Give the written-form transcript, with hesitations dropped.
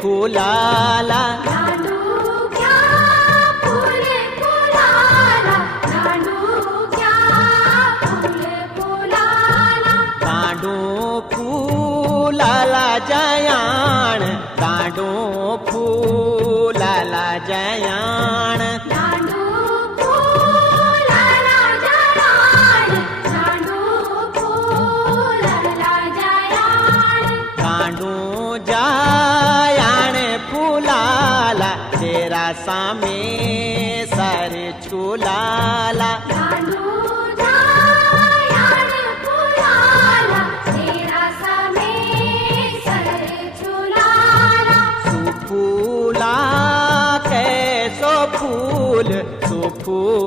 फुलाला दांडू घ्या फुले फुलाला दांडू घ्या फुले फुलाला दांडू फुलाला जयाण दांडू फुलाला जयाण दांडू फुलाला जयाण दांडू फुलाला जयाण दांडू जयाण फुलाला तेरा सामे सर झुलाला दांडू जयाण फुलाला तेरा समे सर झुलाला सुफूला कैसो फूल सुफूल